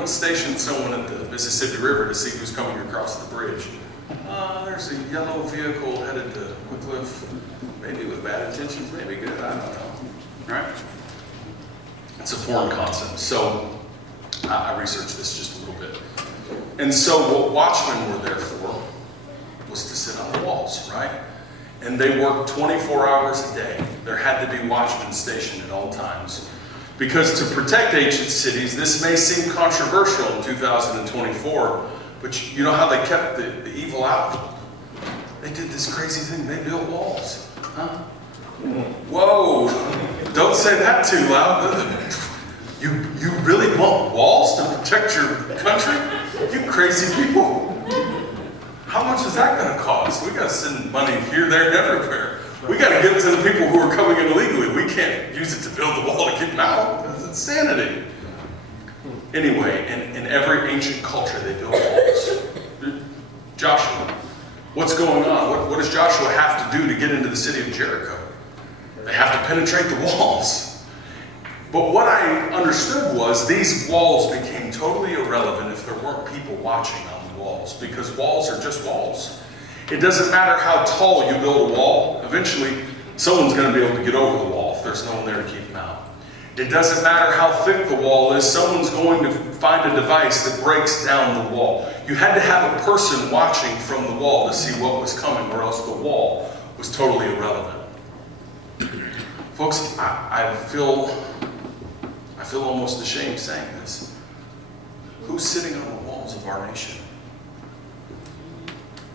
don't station someone at the Mississippi River to see who's coming across the bridge. There's a yellow vehicle headed to Wycliffe, maybe with bad intentions, maybe good, I don't know, right? It's a foreign concept, so I researched this just a little bit. And so what watchmen were there for was to sit on the walls, right? And they worked 24 hours a day. There had to be watchmen stationed at all times. Because to protect ancient cities, this may seem controversial in 2024, but you know how they kept the evil out? They did this crazy thing, they built walls. Huh? Whoa, don't say that too loud. You really want walls to protect your country? You crazy people. How much is that going to cost? We got to send money here, there, and everywhere. We got to give it to the people who are coming in illegally. We can't use it to build the wall to keep them out. That's insanity. Anyway, in every ancient culture, they built walls. Joshua, what's going on? What does Joshua have to do to get into the city of Jericho? They have to penetrate the walls. But what I understood was these walls became totally irrelevant if there weren't people watching on the walls, because walls are just walls. It doesn't matter how tall you build a wall, eventually someone's going to be able to get over the wall if there's no one there to keep them out. It doesn't matter how thick the wall is, someone's going to find a device that breaks down the wall. You had to have a person watching from the wall to see what was coming, or else the wall was totally irrelevant. Folks, I feel almost ashamed saying this. Who's sitting on the walls of our nation?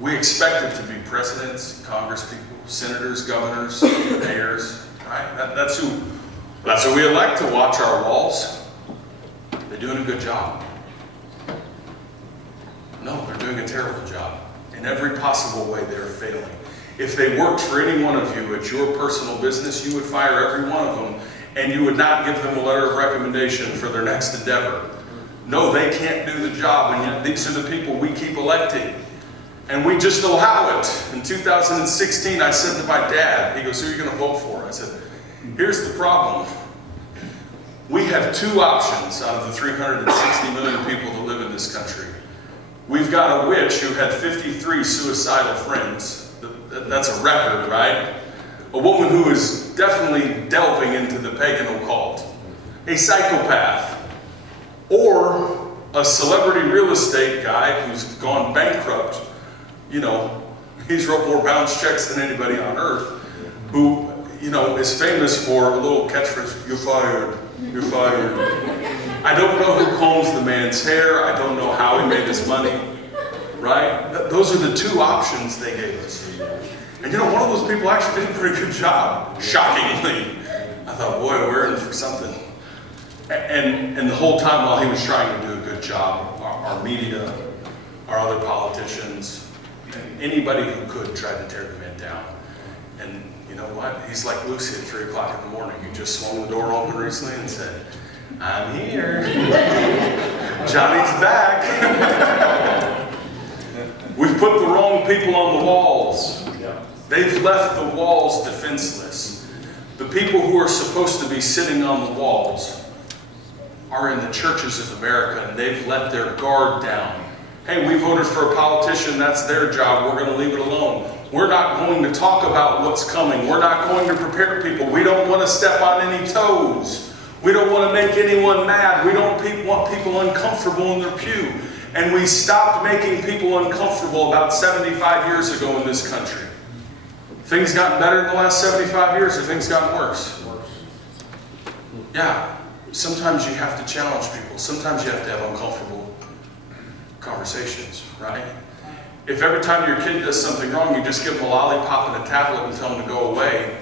We expect it to be presidents, congresspeople, senators, governors, mayors, right? That's who we elect to watch our walls. They're doing a good job. No, they're doing a terrible job. In every possible way, they're failing. If they worked for any one of you at your personal business, you would fire every one of them, and you would not give them a letter of recommendation for their next endeavor. No, they can't do the job, and yet these are the people we keep electing. And we just allow it. In 2016, I said to my dad, he goes, "Who are you going to vote for?" I said, "Here's the problem. We have two options out of the 360 million people that live in this country. We've got a witch who had 53 suicidal friends. That's a record, right? A woman who is definitely delving into the pagan occult. A psychopath. Or a celebrity real estate guy who's gone bankrupt. You know, he's wrote more bounce checks than anybody on earth, who, you know, is famous for a little catchphrase, 'You're fired, you're fired.' I don't know who combs the man's hair. I don't know how he made his money, right? Those are the two options they gave us. And you know, one of those people actually did a pretty good job, shockingly. I thought, boy, we're in for something. And the whole time while he was trying to do a good job, our media, our other politicians, anybody who could tried to tear the man down. And you know what? He's like Lucy at 3 o'clock in the morning. He just swung the door open recently and said, "I'm here. Johnny's back." We've put the wrong people on the walls. They've left the walls defenseless. The people who are supposed to be sitting on the walls are in the churches of America, and they've let their guard down. Hey, we voted for a politician, that's their job, we're going to leave it alone. We're not going to talk about what's coming. We're not going to prepare people. We don't want to step on any toes. We don't want to make anyone mad. We don't want people uncomfortable in their pew. And we stopped making people uncomfortable about 75 years ago in this country. Things gotten better in the last 75 years, or things gotten worse? Yeah, sometimes you have to challenge people. Sometimes you have to have uncomfortable conversations, right? If every time your kid does something wrong, you just give them a lollipop and a tablet and tell them to go away,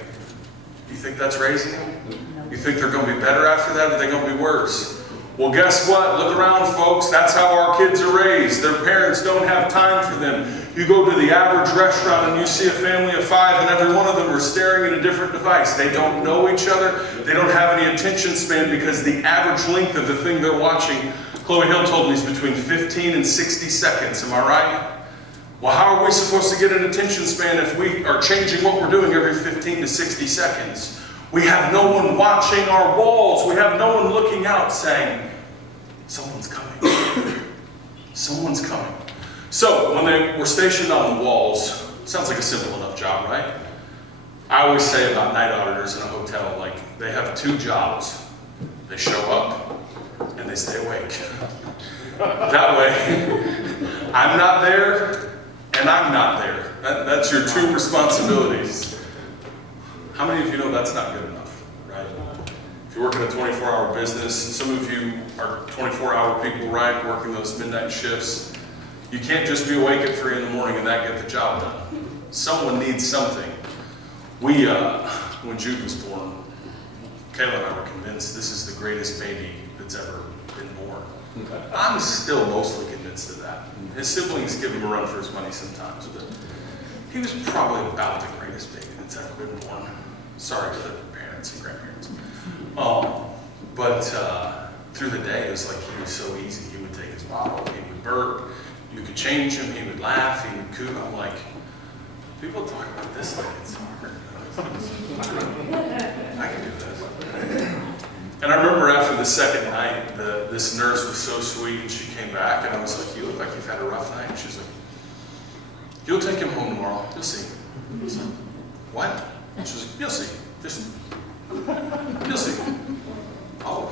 you think that's raising them? You think they're going to be better after that, or are they going to be worse? Well, guess what? Look around, folks. That's how our kids are raised. Their parents don't have time for them. You go to the average restaurant and you see a family of 5, and every one of them are staring at a different device. They don't know each other. They don't have any attention span, because the average length of the thing they're watching, Chloe Hill told me, is between 15 and 60 seconds. Am I right? Well, how are we supposed to get an attention span if we are changing what we're doing every 15 to 60 seconds? We have no one watching our walls. We have no one looking out saying, Someone's coming. Someone's coming. So when they were stationed on the walls, sounds like a simple enough job, right? I always say about night auditors in a hotel, like, they have two jobs. They show up and they stay awake. That way, I'm not there and I'm not there. That's your two responsibilities. How many of you know that's not good enough, right? If you're working a 24-hour business, some of you are 24-hour people, right, working those midnight shifts. You can't just be awake at 3 in the morning and that get the job done. Someone needs something. When Jude was born, Kayla and I were convinced this is the greatest baby that's ever been born. I'm still mostly convinced of that. His siblings give him a run for his money sometimes, but he was probably about the greatest baby that's ever been born. Sorry to the parents and grandparents. But through the day, it was like he was so easy. He would take his bottle, he would burp, you could change him, he would laugh, he would coo. I'm like, people talk about this like it's hard. I can do this. And I remember after the second night, this nurse was so sweet, and she came back, and I was like, you look like you've had a rough night. And she was like, you'll take him home tomorrow. You'll see. I was like, what? And she was like, you'll see. You'll see. Oh,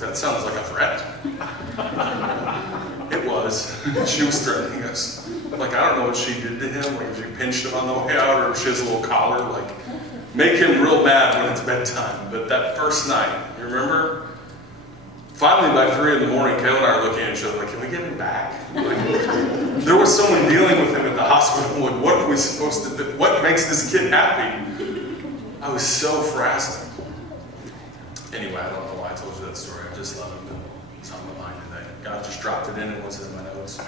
that sounds like a threat. It was. She was threatening us. Like, I don't know what she did to him, like if she pinched him on the way out, or if she has a little collar, like, make him real mad when it's bedtime. But that first night, you remember? Finally, by 3 in the morning, Kayla and I are looking at each other like, can we get him back? Like, there was someone dealing with him at the hospital. Like, what are we supposed to do? What makes this kid happy? I was so frazzled. Anyway, I don't know why I told you that story. I just love it. It's on my mind today. God just dropped it in. It wasn't in my notes.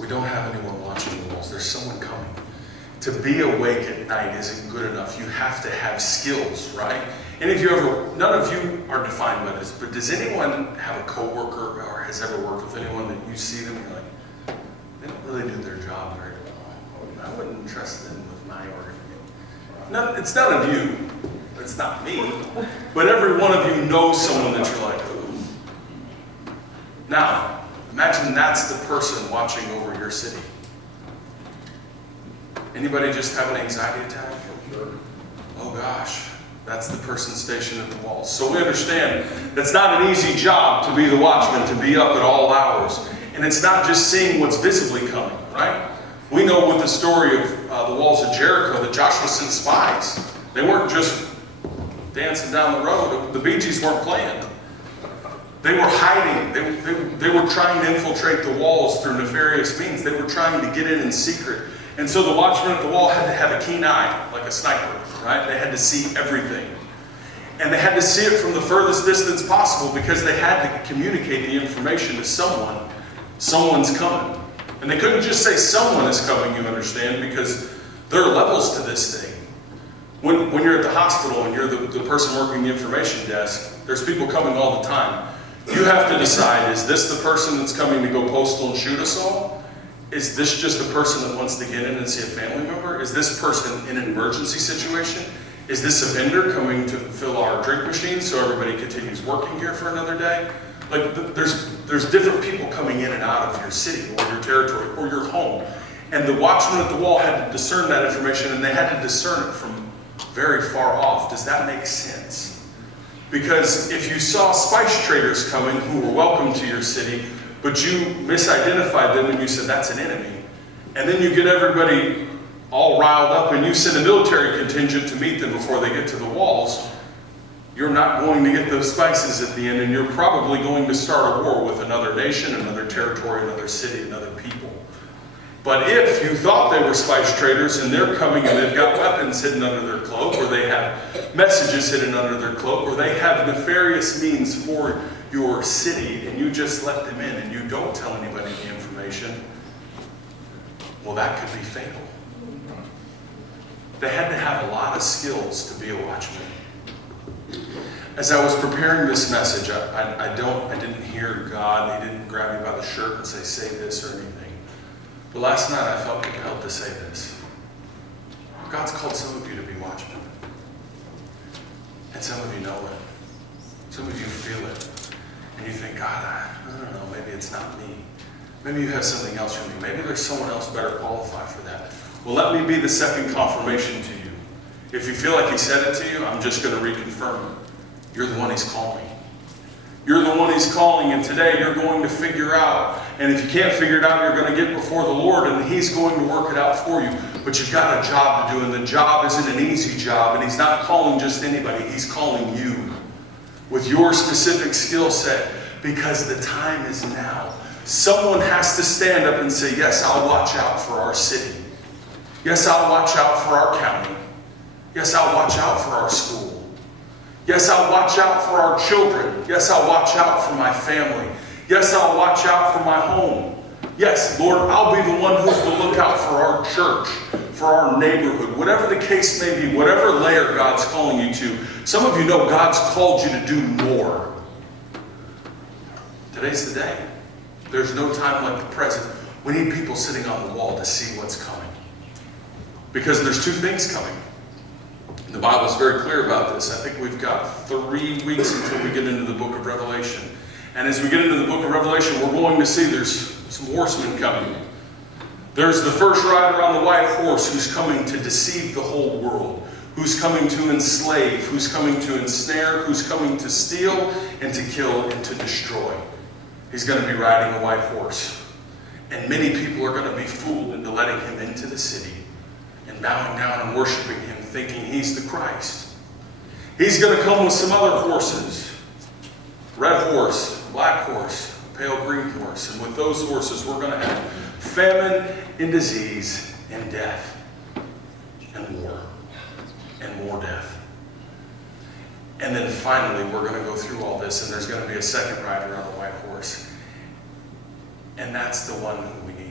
We don't have anyone watching the walls. There's someone coming. To be awake at night isn't good enough. You have to have skills, right? And if you ever, none of you are defined by this, but does anyone have a coworker or has ever worked with anyone that you see them and you're like, they don't really do their job very well. I wouldn't trust them with my organization. It's none of you. It's not me. But every one of you knows someone that you're like, ooh. Now, imagine that's the person watching over your city. Anybody just have an anxiety attack? Oh gosh, that's the person stationed at the walls. So we understand that's not an easy job to be the watchman, to be up at all hours. And it's not just seeing what's visibly coming, right? We know with the story of the walls of Jericho that Joshua sent spies. They weren't just dancing down the road. The Bee Gees weren't playing. They were hiding. They were trying to infiltrate the walls through nefarious means. They were trying to get in secret. And so the watchman at the wall had to have a keen eye, like a sniper, right? They had to see everything. And they had to see it from the furthest distance possible because they had to communicate the information to someone. Someone's coming. And they couldn't just say someone is coming, you understand, because there are levels to this thing. When you're at the hospital and you're the person working the information desk, there's people coming all the time. You have to decide, is this the person that's coming to go postal and shoot us all? Is this just a person that wants to get in and see a family member? Is this person in an emergency situation? Is this a vendor coming to fill our drink machine so everybody continues working here for another day? Like, there's different people coming in and out of your city or your territory or your home. And the watchman at the wall had to discern that information, and they had to discern it from very far off. Does that make sense? Because if you saw spice traders coming who were welcome to your city, but you misidentified them and you said that's an enemy, and then you get everybody all riled up and you send a military contingent to meet them before they get to the walls, you're not going to get those spices at the end, and you're probably going to start a war with another nation, another territory, another city, another people. But if you thought they were spice traders and they're coming and they've got weapons hidden under their cloak, or they have messages hidden under their cloak, or they have nefarious means for your city, and you just let them in and you don't tell anybody the information, well, that could be fatal. They had to have a lot of skills to be a watchman. As I was preparing this message, I didn't hear God. He didn't grab me by the shirt and say this or anything. But last night I felt compelled to say this. God's called some of you to be watchmen. And some of you know it. Some of you feel it. And you think, God, I don't know, maybe it's not me. Maybe you have something else for me. Maybe there's someone else better qualified for that. Well, let me be the second confirmation to you. If you feel like he said it to you, I'm just going to reconfirm it. You're the one he's calling. You're the one he's calling, and today you're going to figure out. And if you can't figure it out, you're going to get before the Lord, and he's going to work it out for you. But you've got a job to do, and the job isn't an easy job, and he's not calling just anybody. He's calling you with your specific skill set, because the time is now. Someone has to stand up and say, yes, I'll watch out for our city. Yes, I'll watch out for our county. Yes, I'll watch out for our school. Yes, I'll watch out for our children. Yes, I'll watch out for my family. Yes, I'll watch out for my home. Yes, Lord, I'll be the one who's the lookout for our church, for our neighborhood, whatever the case may be, whatever layer God's calling you to. Some of you know God's called you to do more. Today's the day. There's no time like the present. We need people sitting on the wall to see what's coming. Because there's two things coming. The Bible's very clear about this. I think we've got 3 weeks until we get into the book of Revelation. And as we get into the book of Revelation, we're going to see there's some horsemen coming. There's the first rider on the white horse who's coming to deceive the whole world, who's coming to enslave, who's coming to ensnare, who's coming to steal and to kill and to destroy. He's going to be riding a white horse. And many people are going to be fooled into letting him into the city and bowing down and worshiping him, thinking he's the Christ. He's going to come with some other horses. Red horse, black horse, pale green horse. And with those horses, we're going to have famine and disease and death and war and more death. And then finally, we're going to go through all this, and there's going to be a second rider on the white horse. And that's the one who we need.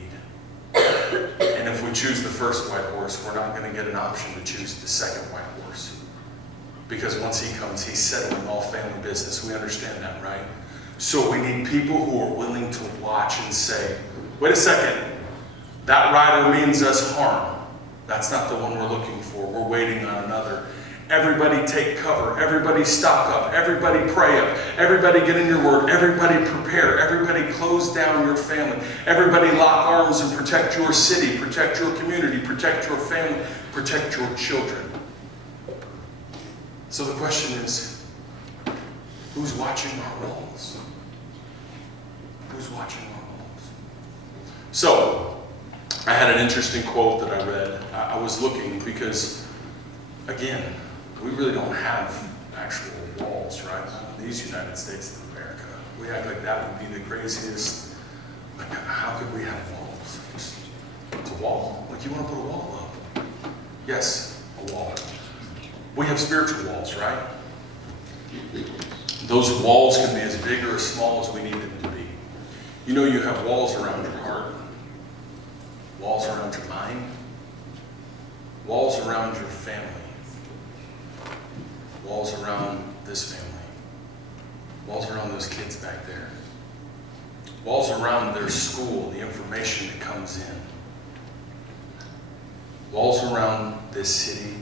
And if we choose the first white horse, we're not going to get an option to choose the second white horse. Because once he comes, he's settling all family business. We understand that, right? So we need people who are willing to watch and say, wait a second, that rider means us harm. That's not the one we're looking for. We're waiting on another. Everybody take cover. Everybody stock up. Everybody pray up. Everybody get in your word. Everybody prepare. Everybody close down your family. Everybody lock arms and protect your city, protect your community, protect your family, protect your children. So the question is, who's watching our walls? Who's watching our walls? So, I had an interesting quote that I read. I was looking because, again, we really don't have actual walls, right? In these United States of America. We act like that would be the craziest. Like, how could we have walls? It's a wall. Like, you want to put a wall up? Yes, a wall. We have spiritual walls, right? Those walls can be as big or as small as we need them to be. You know, you have walls around your heart, walls around your mind, walls around your family, walls around this family, walls around those kids back there, walls around their school, the information that comes in, walls around this city,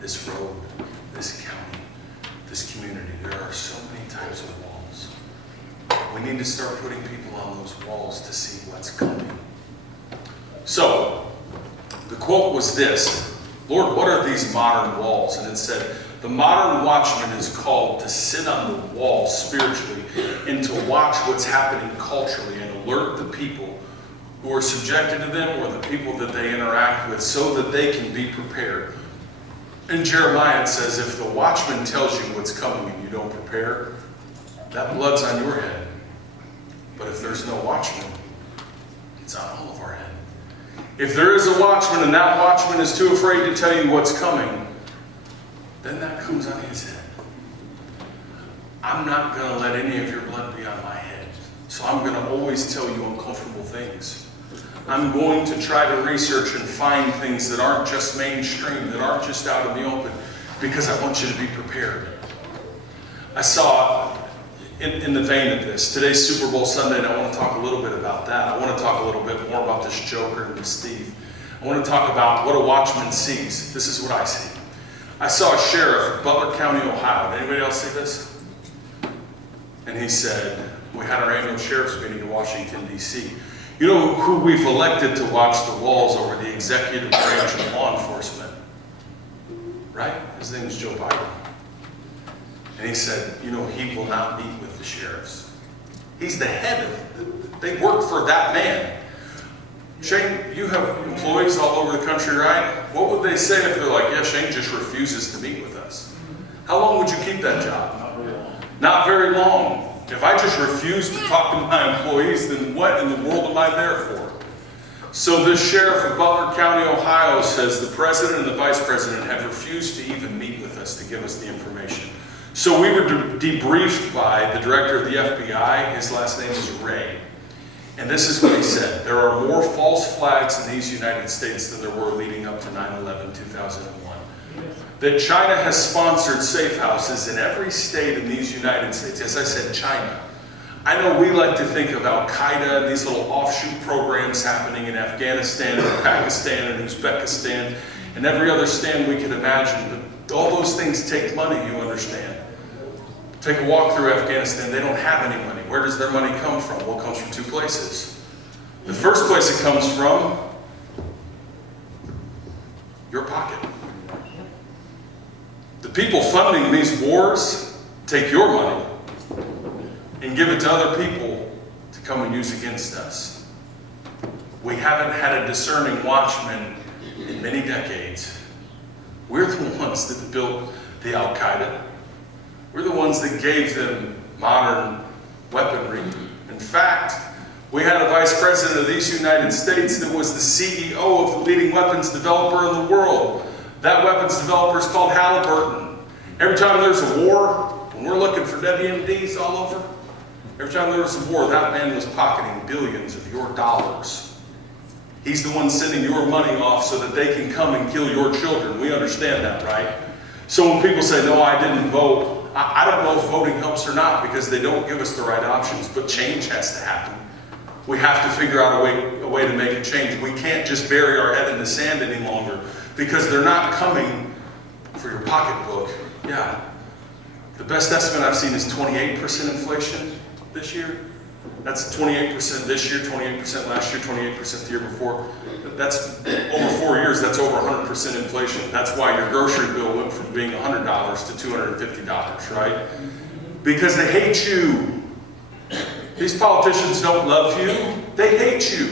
this road, this county, this community. There are so many types of walls. We need to start putting people on those walls to see what's coming. So, the quote was this: Lord, what are these modern walls? And it said, the modern watchman is called to sit on the wall spiritually and to watch what's happening culturally and alert the people who are subjected to them or the people that they interact with so that they can be prepared. In Jeremiah it says, if the watchman tells you what's coming and you don't prepare, that blood's on your head. But if there's no watchman, it's on all of our head. If there is a watchman and that watchman is too afraid to tell you what's coming, then that comes on his head. I'm not going to let any of your blood be on my head. So I'm going to always tell you uncomfortable things. I'm going to try to research and find things that aren't just mainstream, that aren't just out in the open, because I want you to be prepared. I saw, in the vein of this, today's Super Bowl Sunday, and I want to talk a little bit about that. I want to talk a little bit more about this Joker and this Steve. I want to talk about what a watchman sees. This is what I see. I saw a sheriff of Butler County, Ohio. Did anybody else see this? and he said, we had our annual sheriff's meeting in Washington, D.C. You know who we've elected to watch the walls over the executive branch of law enforcement? Right? His name is Joe Biden. And he said, you know, he will not meet with the sheriffs. He's the head of, they work for that man. Shane, you have employees all over the country, right? What would they say if they're like, yeah, Shane just refuses to meet with us? How long would you keep that job? Not very long. Not very long. If I just refuse to talk to my employees, then what in the world am I there for? So the sheriff of Butler County, Ohio says the president and the vice president have refused to even meet with us to give us the information. So we were debriefed by the director of the FBI. His last name is Ray. And this is what he said. There are more false flags in these United States than there were leading up to 9/11/2001. That China has sponsored safe houses in every state in these United States. As I said, China. I know we like to think of Al-Qaeda and these little offshoot programs happening in Afghanistan and Pakistan and Uzbekistan and every other stand we can imagine. But all those things take money, you understand. Take a walk through Afghanistan, they don't have any money. Where does their money come from? Well, it comes from two places. The first place it comes from, your pocket. The people funding these wars take your money and give it to other people to come and use against us. We haven't had a discerning watchman in many decades. We're the ones that built the Al-Qaeda. We're the ones that gave them modern weaponry. In fact, we had a vice president of these United States that was the CEO of the leading weapons developer in the world. That weapons developer is called Halliburton. Every time there's a war, when we're looking for WMDs all over, every time there was a war, that man was pocketing billions of your dollars. He's the one sending your money off so that they can come and kill your children. We understand that, right? So when people say, no, I didn't vote, I don't know if voting helps or not because they don't give us the right options, but change has to happen. We have to figure out a way to make a change. We can't just bury our head in the sand any longer because they're not coming for your pocketbook. Yeah, the best estimate I've seen is 28% inflation this year. That's 28% this year, 28% last year, 28% the year before. That's over 4 years, that's over 100% inflation. That's why your grocery bill went from being $100 to $250, right? Because they hate you. These politicians don't love you, they hate you.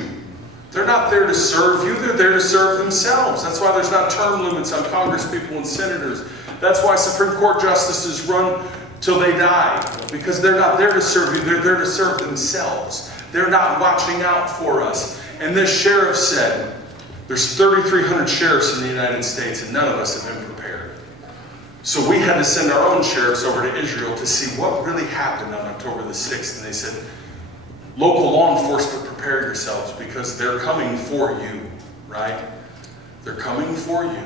They're not there to serve you, they're there to serve themselves. That's why there's not term limits on congresspeople and senators. That's why Supreme Court justices run till they die, because they're not there to serve you, they're there to serve themselves. They're not watching out for us. And this sheriff said, there's 3,300 sheriffs in the United States and none of us have been prepared. So we had to send our own sheriffs over to Israel to see what really happened on October the 6th. And they said, local law enforcement, prepare yourselves because they're coming for you, right? They're coming for you.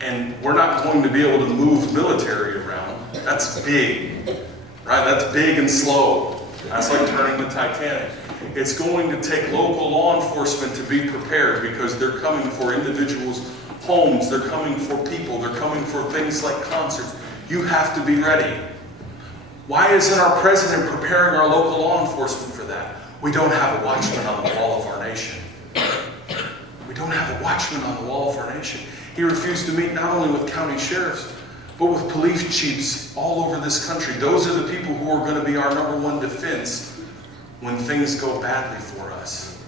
And we're not going to be able to move military around. That's big, right? That's big and slow. That's like turning the Titanic. It's going to take local law enforcement to be prepared because they're coming for individuals' homes, they're coming for people, they're coming for things like concerts. You have to be ready. Why isn't our president preparing our local law enforcement for that? We don't have a watchman on the wall of our nation. We don't have a watchman on the wall of our nation. He refused to meet not only with county sheriffs, but with police chiefs all over this country. Those are the people who are going to be our #1 defense when things go badly for us.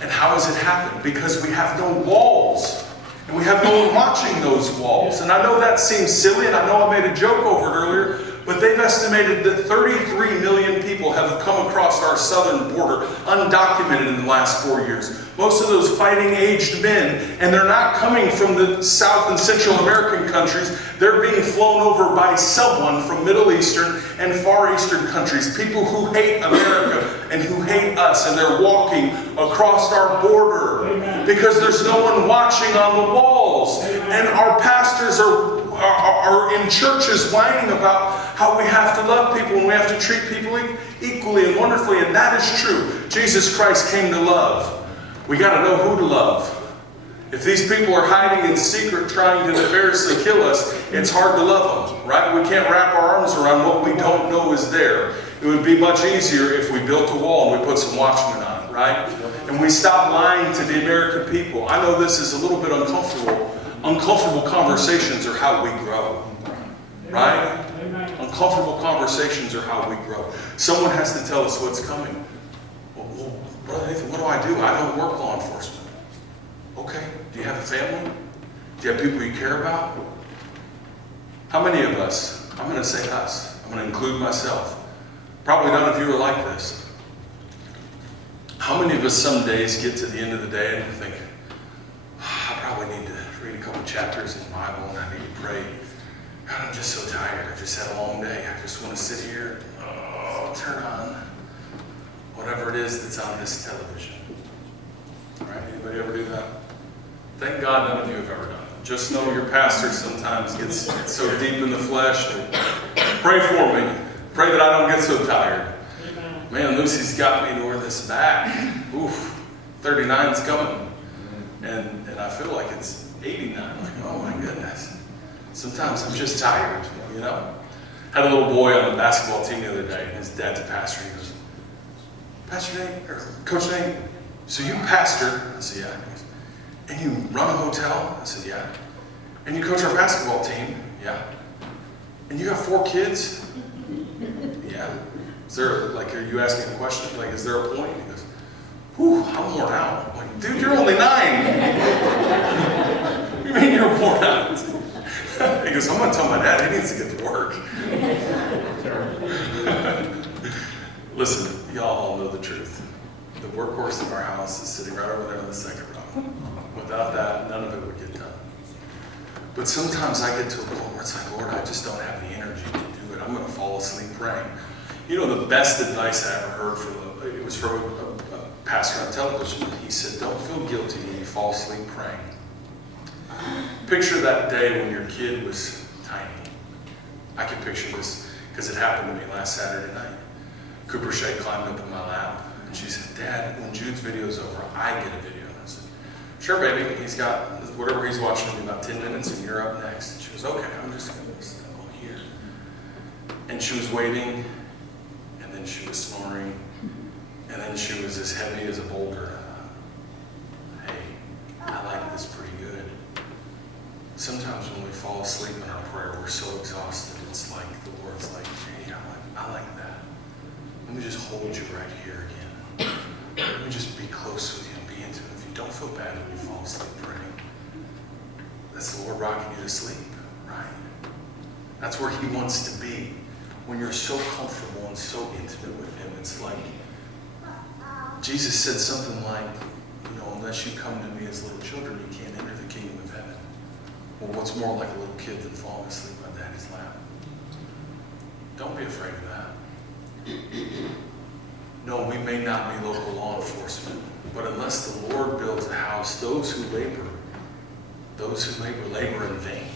And how has it happened? Because we have no walls. And we have no one watching those walls. And I know that seems silly, and I know I made a joke over it earlier, but they've estimated that 33 million people have come across our southern border undocumented in the last 4 years. Most of those fighting aged men, and they're not coming from the South and Central American countries. They're being flown over by someone from Middle Eastern and Far Eastern countries, people who hate America and who hate us, and they're walking across our border. Amen. Because there's no one watching on the walls. Amen. And our pastors are in churches whining about how we have to love people and we have to treat people equally and wonderfully, and that is true. Jesus Christ came to love. We got to know who to love. If these people are hiding in secret trying to nefariously kill us, it's hard to love them, right? We can't wrap our arms around what we don't know is there. It would be much easier if we built a wall and we put some watchmen on it, right? And we stop lying to the American people. I know this is a little bit uncomfortable. Uncomfortable conversations are how we grow, right? Uncomfortable conversations are how we grow. Someone has to tell us what's coming. Well, Brother Nathan, what do? I don't work law enforcement. Okay. Do you have a family? Do you have people you care about? How many of us, I'm going to say us, I'm going to include myself. Probably none of you are like this. How many of us some days get to the end of the day and think, I probably need to read a couple chapters in the Bible and I need to pray. God, I'm just so tired. I just had a long day. I just want to sit here, turn on whatever it is that's on this television. Right? Anybody ever do that? Thank God none of you have ever done it. Just know your pastor sometimes gets so deep in the flesh. Pray for me. Pray that I don't get so tired. Man, Lucy's got me to where this back. Oof, 39's coming. And I feel like it's 89. Like, oh my goodness. Sometimes I'm just tired, you know. Had a little boy on the basketball team the other day, and his dad's a pastor. He goes, Pastor Nate, or Coach Nate, so you pastor? I said, yeah. He goes, and you run a hotel? I said, yeah. And you coach our basketball team? Yeah. And you got 4 kids? Yeah. Is there, like, are you asking a question? Like, is there a point? He goes, whew, I'm worn out. I'm like, dude, you're only 9. What do you mean you're worn out? He goes, I'm going to tell my dad he needs to get to work. Listen, y'all all know the truth. The workhorse of our house is sitting right over there on the second row. Without that, none of it would get done. But sometimes I get to a point where it's like, Lord, I just don't have the energy to do it. I'm going to fall asleep praying. You know, the best advice I ever heard it was from a pastor on television. He said, don't feel guilty when you fall asleep praying. Picture that day when your kid was tiny. I can picture this because it happened to me last Saturday night. Cooper Shea climbed up in my lap and she said, Dad, when Jude's video's over, I get a video. And I said, sure, baby. He's got whatever he's watching in about 10 minutes and you're up next. And she was, okay, I'm just going to stand here. And she was waiting, and then she was snoring, and then she was as heavy as a boulder. Hey, I like this pretty good. Sometimes when we fall asleep in our prayer, we're so exhausted. It's like the Lord's like, hey, I like that. Let me just hold you right here again. Let me just be close with you and be intimate. If you don't feel bad when you fall asleep praying, that's the Lord rocking you to sleep, right? That's where He wants to be. When you're so comfortable and so intimate with Him, it's like Jesus said something like, you know, unless you come to me as little children, you can't enter the kingdom of heaven. Well, what's more like a little kid than falling asleep on daddy's lap? Don't be afraid of that. No, we may not be local law enforcement, but unless the Lord builds a house, those who labor labor in vain.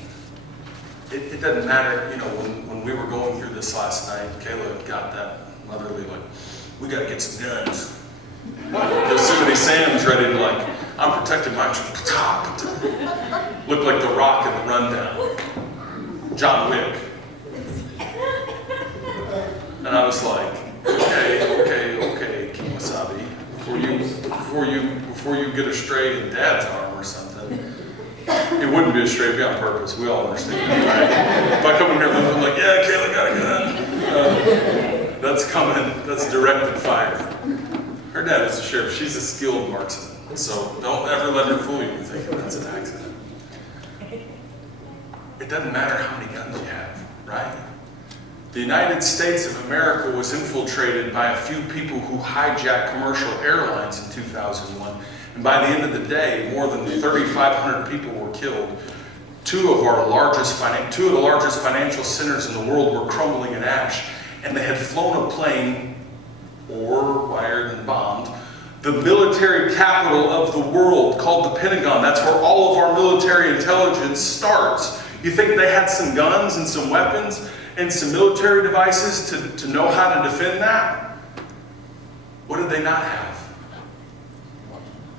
It doesn't matter, you know, when we were going through this last night, Kayla got that motherly, like, we got to get some guns. Yosemite Sam's ready to, like, I'm protecting my top. Looked like The Rock in The Rundown. John Wick. And I was like, okay, King Wasabi, before you get astray in Dad's arm or something. It wouldn't be astray, it'd be on purpose. We all understand that, right? If I come in here and I'm like, yeah, Kayla got a gun. That's coming. That's directed fire. Her dad is a sheriff. She's a skilled marksman. So don't ever let her fool you thinking that's an accident. It doesn't matter how many guns you have, right? The United States of America was infiltrated by a few people who hijacked commercial airlines in 2001. And by the end of the day, more than 3,500 people were killed. Two of the largest financial centers in the world were crumbling in ash. And they had flown a plane, or wired and bombed, the military capital of the world, called the Pentagon. That's where all of our military intelligence starts. You think they had some guns and some weapons and some military devices to know how to defend that? What did they not have?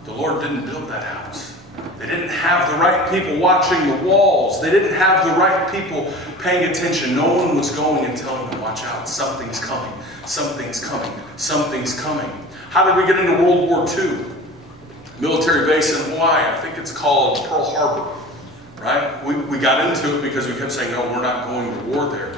The Lord didn't build that house. They didn't have the right people watching the walls. They didn't have the right people paying attention. No one was going and telling them, watch out, something's coming, something's coming, something's coming. How did we get into World War II? Military base in Hawaii, I think it's called Pearl Harbor, right? We got into it because we kept saying, no, we're not going to war there.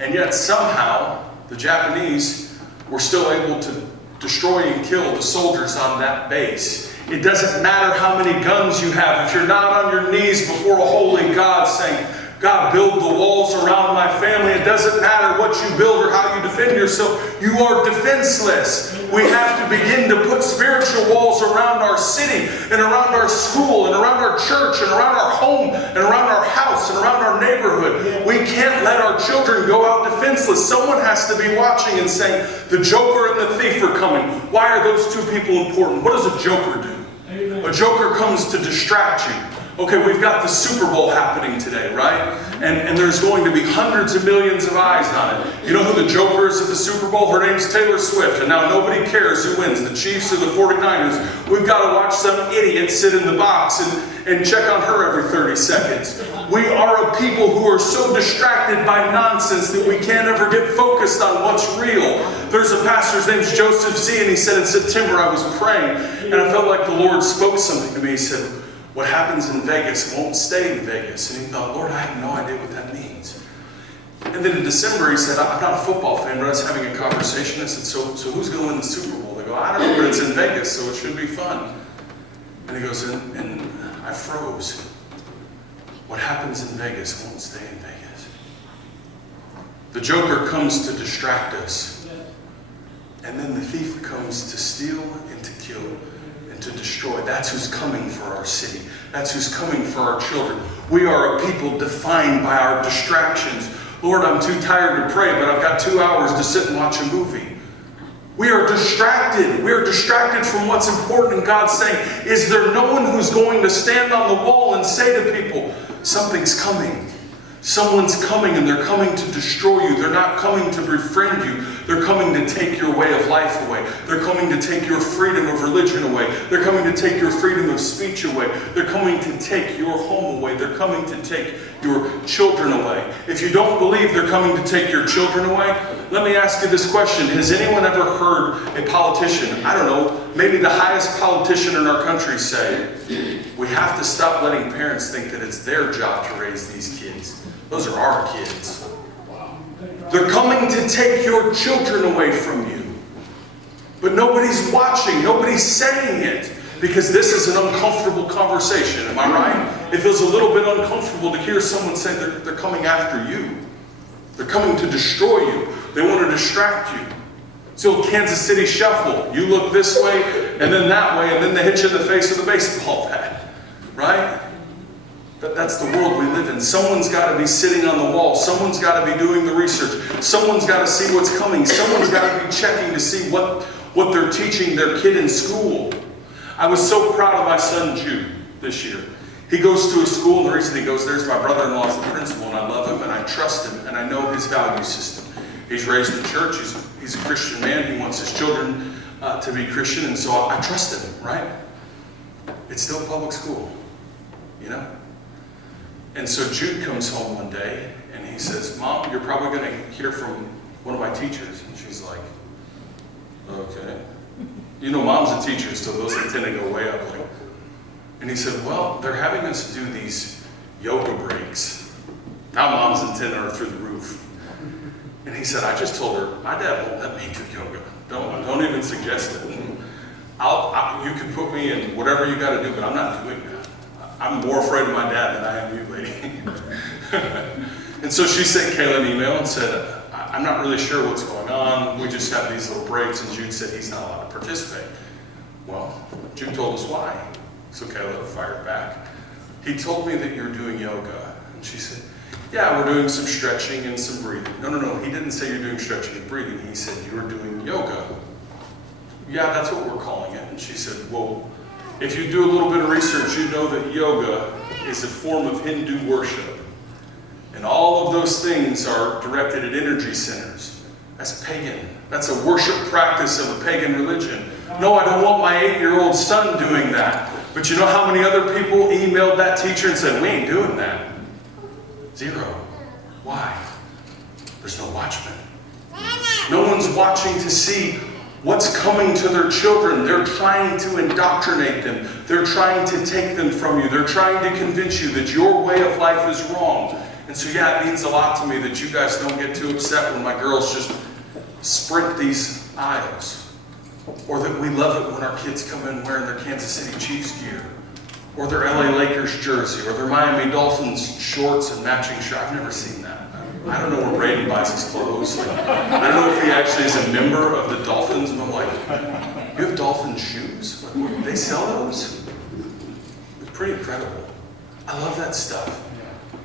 And yet somehow the Japanese were still able to destroy and kill the soldiers on that base. It doesn't matter how many guns you have. If you're not on your knees before a holy God saying, God, build the walls around my family. It doesn't matter what you build or how you defend yourself. You are defenseless. We have to begin to put spiritual walls around our city and around our school and around our church and around our home and around our house and around our neighborhood. We can't let our children go out defenseless. Someone has to be watching and saying, the joker and the thief are coming. Why are those two people important? What does a joker do? A joker comes to distract you. Okay, we've got the Super Bowl happening today, right? And there's going to be hundreds of millions of eyes on it. You know who the joker is at the Super Bowl? Her name's Taylor Swift. And now nobody cares who wins, the Chiefs or the 49ers. We've got to watch some idiot sit in the box and check on her every 30 seconds. We are a people who are so distracted by nonsense that we can't ever get focused on what's real. There's a pastor, his name's Joseph Z, and he said in September I was praying, and I felt like the Lord spoke something to me. He said, what happens in Vegas won't stay in Vegas. And he thought, Lord, I have no idea what that means. And then in December, he said, I'm not a football fan, but I was having a conversation. I said, so who's going to win the Super Bowl? They go, I don't know, but it's in Vegas, so it should be fun. And he goes, and I froze. What happens in Vegas won't stay in Vegas. The joker comes to distract us. And then the thief comes to steal and to kill and to destroy. That's who's coming for our city. That's who's coming for our children. We are a people defined by our distractions. Lord, I'm too tired to pray, but I've got 2 hours to sit and watch a movie. We are distracted. We are distracted from what's important. And God's saying, is there no one who's going to stand on the wall and say to people, something's coming. Someone's coming, and they're coming to destroy you. They're not coming to befriend you. They're coming to take your way of life away. They're coming to take your freedom of religion away. They're coming to take your freedom of speech away. They're coming to take your home away. They're coming to take your children away. If you don't believe they're coming to take your children away, let me ask you this question. Has anyone ever heard a politician, I don't know, maybe the highest politician in our country say, we have to stop letting parents think that it's their job to raise these kids. Those are our kids. They're coming to take your children away from you. But nobody's watching. Nobody's saying it. Because this is an uncomfortable conversation. Am I right? It feels a little bit uncomfortable to hear someone say they're coming after you. They're coming to destroy you. They want to distract you. It's the old Kansas City shuffle. You look this way, and then that way, and then they hit you in the face with a baseball bat. Right? But that's the world we live in. Someone's got to be sitting on the wall. Someone's got to be doing the research. Someone's got to see what's coming. Someone's got to be checking to see what they're teaching their kid in school. I was so proud of my son Jude this year. He goes to a school, and the reason he goes there is my brother-in-law is the principal, and I love him, and I trust him, and I know his value system. He's raised in church. He's a Christian man. He wants his children to be Christian, and so I trust him, right? It's still public school, you know? And so Jude comes home one day, and he says, Mom, you're probably going to hear from one of my teachers. And she's like, okay. You know, Mom's a teacher, so those tend to go way up. And he said, well, they're having us do these yoga breaks. Now Mom's antenna are through the roof. And he said, I just told her, my dad won't let me do yoga. Don't even suggest it. You can put me in whatever you got to do, but I'm not doing that. I'm more afraid of my dad than I am you, lady. And so she sent Kayla an email and said, I'm not really sure what's going on. We just have these little breaks. And Jude said he's not allowed to participate. Well, Jude told us why. So Kayla fired back. He told me that you're doing yoga. And she said, yeah, we're doing some stretching and some breathing. No. He didn't say you're doing stretching and breathing. He said you're doing yoga. Yeah, that's what we're calling it. And she said, well, if you do a little bit of research, you know that yoga is a form of Hindu worship. And all of those things are directed at energy centers. That's pagan. That's a worship practice of a pagan religion. No, I don't want my 8-year-old son doing that. But you know how many other people emailed that teacher and said, we ain't doing that? 0. Why? There's no watchman. No one's watching to see what's coming to their children. They're trying to indoctrinate them. They're trying to take them from you. They're trying to convince you that your way of life is wrong. And so yeah, it means a lot to me that you guys don't get too upset when my girls just sprint these aisles. Or that we love it when our kids come in wearing their Kansas City Chiefs gear. Or their LA Lakers jersey. Or their Miami Dolphins shorts and matching shorts. I've never seen that. I don't know where Brady buys his clothes. Like, I don't know if he actually is a member of the Dolphins. But I'm like, you have Dolphin shoes? Like, they sell those? It's pretty incredible. I love that stuff.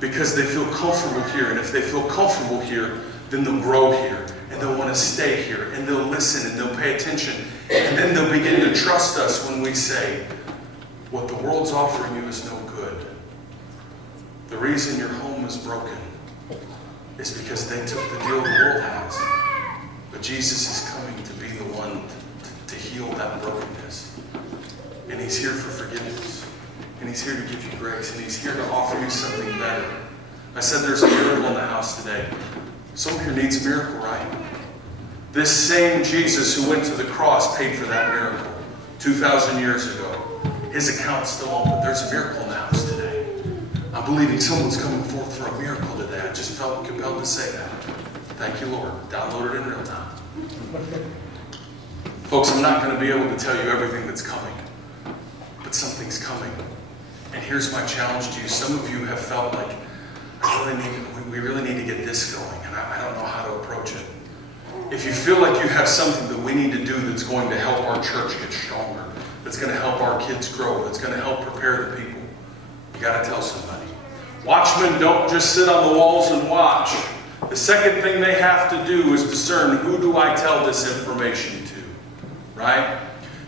Because they feel comfortable here. And if they feel comfortable here, then they'll grow here. And they'll want to stay here. And they'll listen and they'll pay attention. And then they'll begin to trust us when we say, what the world's offering you is no good. The reason your home is broken is because they took the deal the world has. But Jesus is coming to be the one to heal that brokenness. And he's here for forgiveness. And he's here to give you grace. And he's here to offer you something better. I said there's a miracle in the house today. Some of you needs a miracle, right? This same Jesus who went to the cross paid for that miracle 2,000 years ago. His account's still open. There's a miracle in the house today. I'm believing someone's coming forth for a miracle today. I just felt compelled to say that. Thank you, Lord. Download it in real time. Folks, I'm not going to be able to tell you everything that's coming. But something's coming. And here's my challenge to you. Some of you have felt like, we really need to get this going. And I don't know how to approach it. If you feel like you have something that we need to do that's going to help our church get stronger, that's going to help our kids grow, that's going to help prepare the people, you got to tell somebody. Watchmen don't just sit on the walls and watch. The second thing they have to do is discern, who do I tell this information to? Right?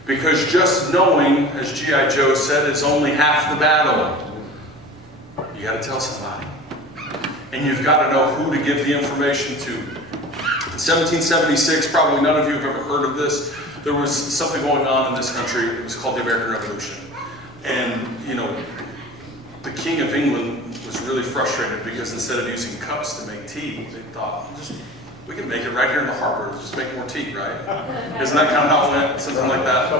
Because just knowing, as G.I. Joe said, is only half the battle. You got to tell somebody. And you've got to know who to give the information to. In 1776, probably none of you have ever heard of this, there was something going on in this country. It was called the American Revolution. And, you know, the King of England was really frustrated because instead of using cups to make tea, they thought, we can make it right here in the harbor. Just make more tea, right? Isn't that kind of how it went? Something like that?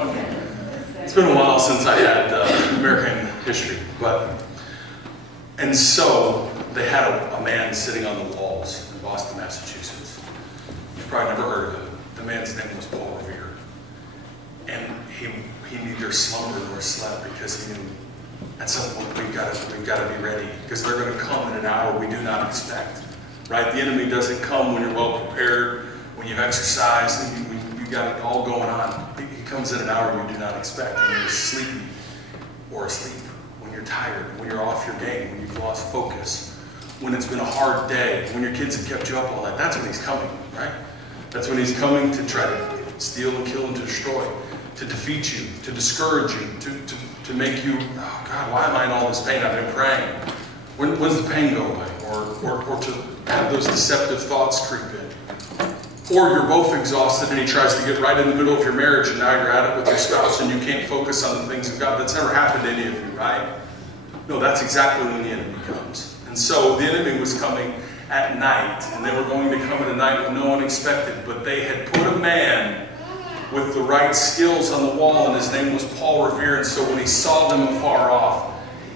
It's been a while since I had American history. And so they had a man sitting on the walls in Boston, Massachusetts. You've probably never heard of him. The man's name was Paul Revere. And he neither slumbered nor slept because he knew at some point we've got to be ready because they're going to come in an hour we do not expect. Right? The enemy doesn't come when you're well prepared, when you've exercised, and you've got it all going on. He comes in an hour you do not expect when you're sleepy or asleep, when you're tired, when you're off your game, when you've lost focus, when it's been a hard day, when your kids have kept you up all night. That's when he's coming, right? That's when he's coming to try to steal and kill and to destroy, to defeat you, to discourage you, to make you, oh God, why am I in all this pain? I've been praying. When does the pain go away? Or to have those deceptive thoughts creep in. Or you're both exhausted and he tries to get right in the middle of your marriage and now you're at it with your spouse and you can't focus on the things of God. That's never happened to any of you, right? No, that's exactly when the enemy comes. And so the enemy was coming at night, and they were going to come at a night when no one expected, but they had put a man with the right skills on the wall, and his name was Paul Revere. And so when he saw them afar off,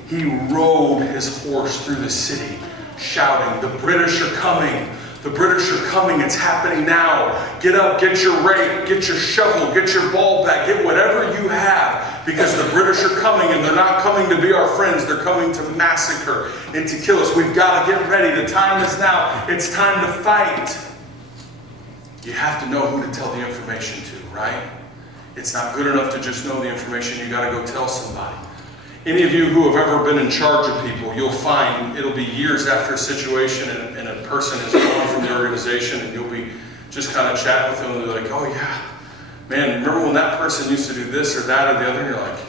he rode his horse through the city, shouting, "The British are coming! The British are coming! It's happening now! Get up, get your rake, get your shovel, get your ball bag, get whatever you have, because the British are coming, and they're not coming to be our friends. They're coming to massacre and to kill us. We've got to get ready. The time is now. It's time to fight." You have to know who to tell the information to, right? It's not good enough to just know the information. You got to go tell somebody. Any of you who have ever been in charge of people, you'll find it'll be years after a situation and a person has gone from the organization, and you'll be just kind of chatting with them and they're like, "Oh yeah, man, remember when that person used to do this or that or the other?" And you're like,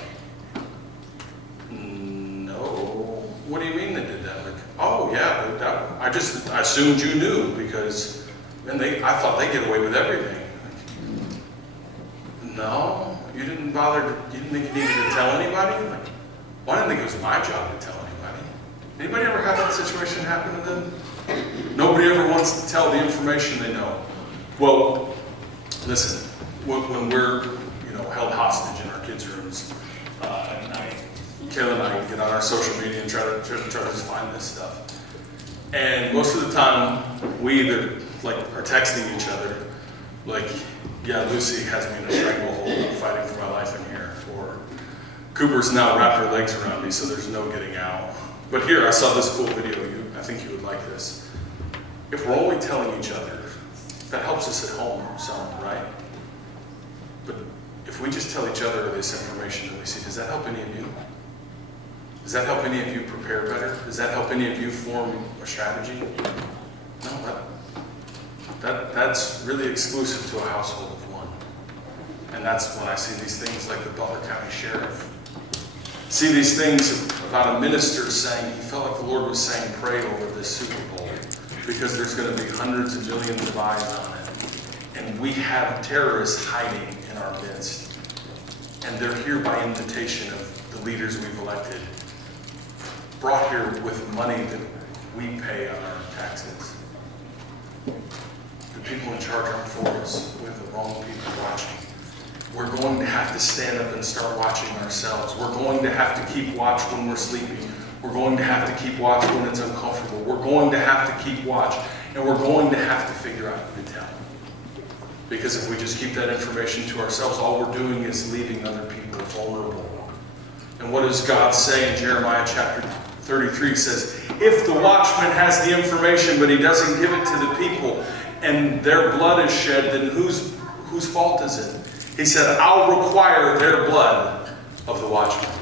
"No, what do you mean they did that?" Like, "Oh yeah, I assumed you knew because I thought they get away with everything." Like, "No, you didn't think you needed to tell anybody?" Like, Well, I didn't think it was my job to tell anybody. Anybody ever have that situation happen to them? Nobody ever wants to tell the information they know. Well, listen, when we're held hostage in our kids' rooms at night, Kayla and I get on our social media and try to just find this stuff. And most of the time, we either are texting each other, like, yeah, Lucy has me in a stranglehold, I'm fighting for my life in here. Or Cooper's now wrapped her legs around me, so there's no getting out. But here, I saw this cool video. I think you would like this. If we're only telling each other, that helps us at home some, right? But if we just tell each other this information that we see, does that help any of you? Does that help any of you prepare better? Does that help any of you form a strategy? No, that's really exclusive to a household of one. And that's when I see these things like the Butler County Sheriff. See these things about a minister saying, he felt like the Lord was saying, pray over this Super Bowl, because there's going to be hundreds of millions of eyes on it. And we have terrorists hiding in our midst. And they're here by invitation of the leaders we've elected, brought here with money that we pay on our taxes. The people in charge aren't for us. We have the wrong people watching. We're going to have to stand up and start watching ourselves. We're going to have to keep watch when we're sleeping. We're going to have to keep watch when it's uncomfortable. We're going to have to keep watch. And we're going to have to figure out who to tell. Because if we just keep that information to ourselves, all we're doing is leaving other people vulnerable. And what does God say in Jeremiah chapter 33? It says, if the watchman has the information but he doesn't give it to the people and their blood is shed, then whose fault is it? He said, I'll require their blood of the watchman.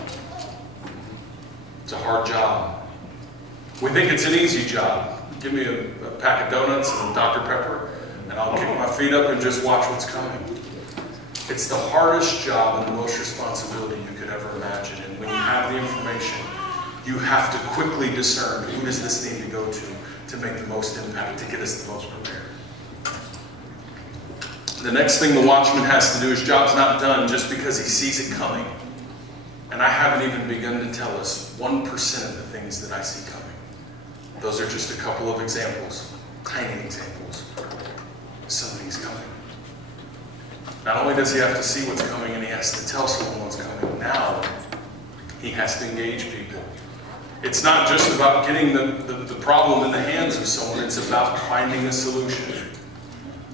It's a hard job. We think it's an easy job. Give me a pack of donuts and a Dr. Pepper, and I'll kick my feet up and just watch what's coming. It's the hardest job and the most responsibility you could ever imagine. And when you have the information, you have to quickly discern who does this need to go to make the most impact, to get us the most prepared. The next thing the watchman has to do, his job's not done just because he sees it coming. And I haven't even begun to tell us 1% of the things that I see coming. Those are just a couple of examples, tiny examples. Something's coming. Not only does he have to see what's coming and he has to tell someone what's coming, now he has to engage people. It's not just about getting the problem in the hands of someone, it's about finding a solution.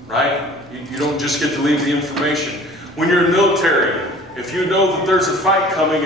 Right? You don't just get to leave the information. When you're in the military, if you know that there's a fight coming